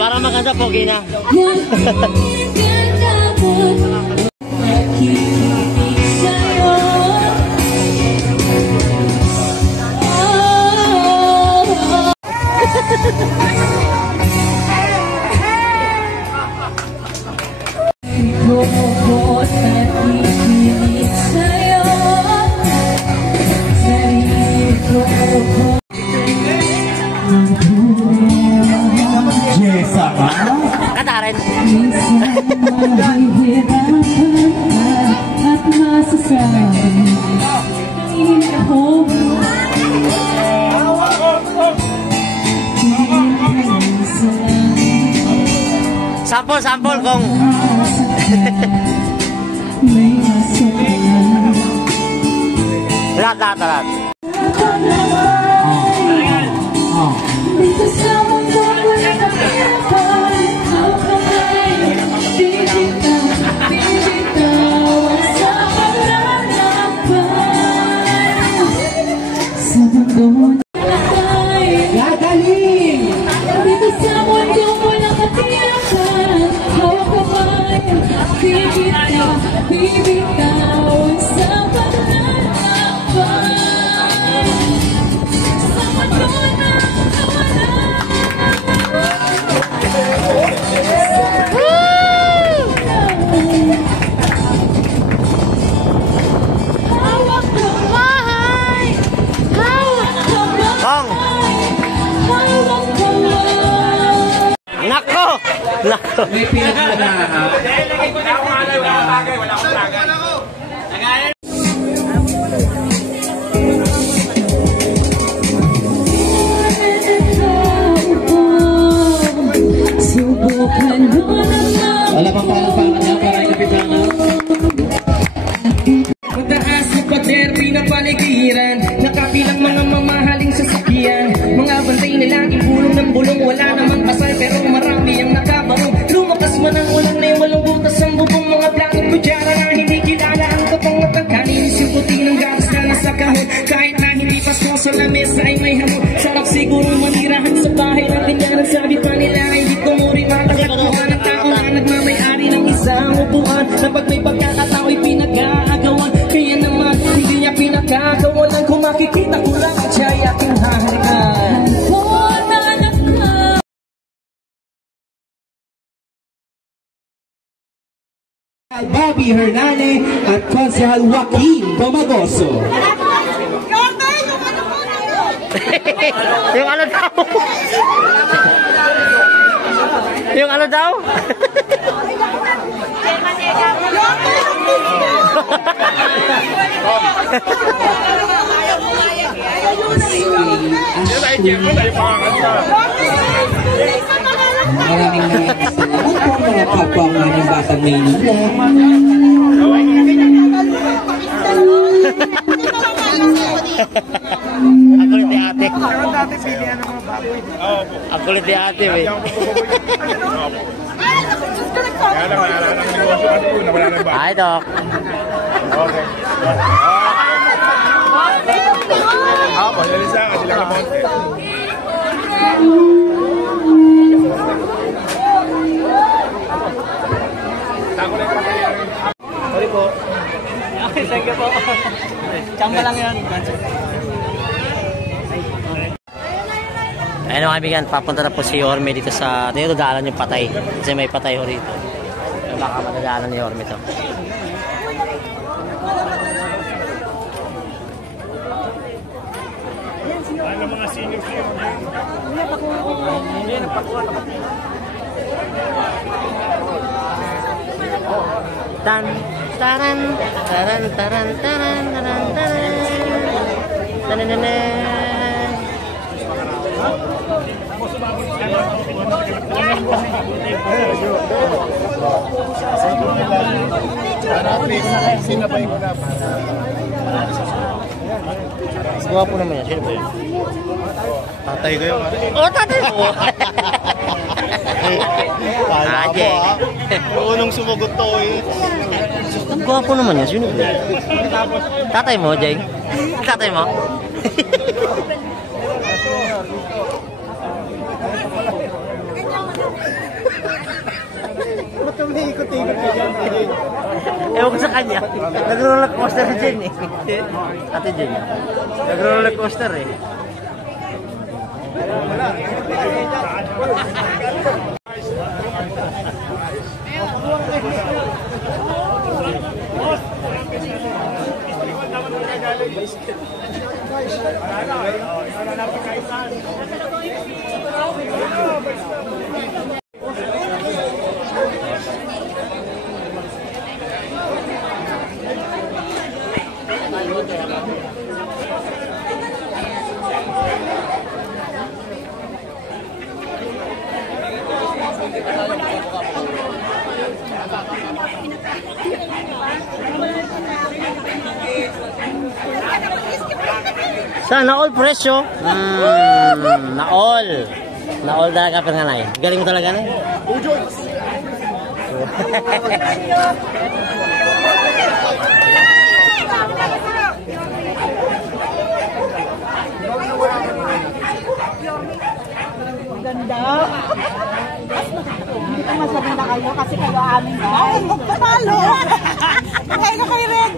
Para maganda, pogi na. Katarin. Sampol kong. Lahat. Nako. May pinagmadahan. Lagay ko na ako malay, wala akong bagay, wala akong bagay. Wala pang palangpangan na para ikapitan na. Mataas sa pag-derby ng paligiran, nakapilang mga mamahaling sasakyan, mga bantay nilang ibulong ng bulong, wala namang pasal pero marami ang nakabarong. Lumakas man ang ulan na yung walang butas ang bubong, mga plakot kudyara na hindi kilala ang totoong matangkanin. Yung puti ng gatas na nasa kahon, kahit na hindi pasko sa lamesa ay may hamon. Sarap siguro manirahan sa bahay ng pinyanan, sabi pa nila ay hindi kumuri matagatuhan ng tao na nagmamayari ng isang upuan, na pag may pagkakatao'y pinag-aagawan. Kaya naman hindi niya pinagkakawalan, kung makikita ko lang at siya'y aking hahalikan. Bobby Hernane at Konsehal Joaquin Domagoso. Yung ano daw? Yung ano daw? Maraming salamat po mga kapwa ng Batang Maynila. Ang kulit ni ate. Ang kulit ni ate, eh. Ay, Dok. Okay. Pasalisa ka sila ka monte. Sorry po. Thank you po. Chamba lang yan. Ayun mga kaibigan, papunta na po si Yorme dito sa dinudaanan yung patay. Kasi may patay ho rito. Baka madadaanan ni Yorme to. Ano mga senior siya? Tan taran taran taran taran taran taran taran. Guwapo naman yan. Sino ba yun? Tatay ko yun. Oh, tatay mo! Aje. Unang sumagot to eh. Ang guwapo naman yan. Sino ba yun? Tatay mo, Jay? Tatay mo? mo sa kanya. Nag-roller coaster si Jen eh. Ate Jen. Nag-roller coaster eh. Sana all presyo. Na-all. Na-all talaga pa nanay. Galing mo talaga na. Ganda. Mas maganda kayo kasi kayo amin guys. Talo. Kayo kay Red.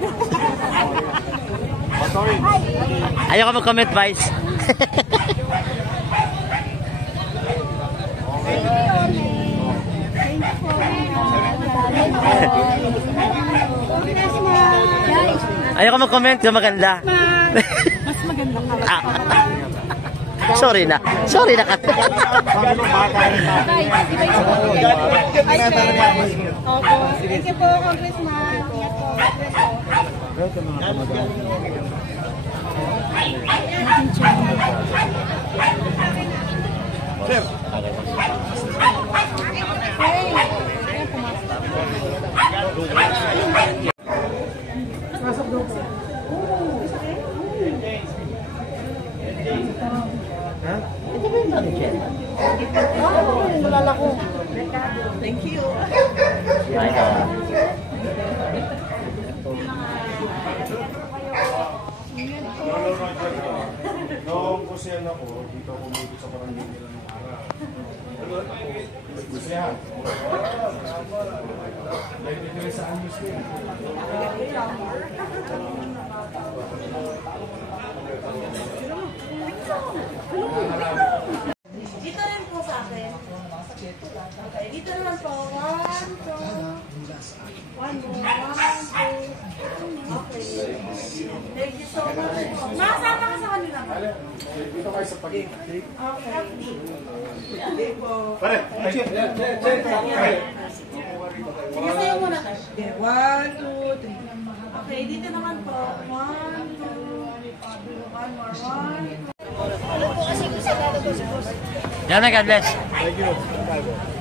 Ayaw ka mag-comment, Vice. Ayaw ka mag-comment kung maganda. Mas maganda ka. Sorry na. Sorry na ka. Thank you po, Congressman. Ingat po. Thank you. Noong kusiyan ako, dito ako umibig sa barangay nila ng araw. Kusiyan. Dahil dito rin sa anyos ko. Dito rin po sa akin. Okay, dito naman po. 1, 2. 1 more. 1, 2. Okay. Thank you so much. Makasama ka sa kanila ba? Dito kayo sa pag-ibig. Okay. Pare! Sige, sa'yo muna ka. 1, 2, 3. Okay, dito naman po. 1, 2. 1 more. 1, 2. Yan na, God bless. Thank you.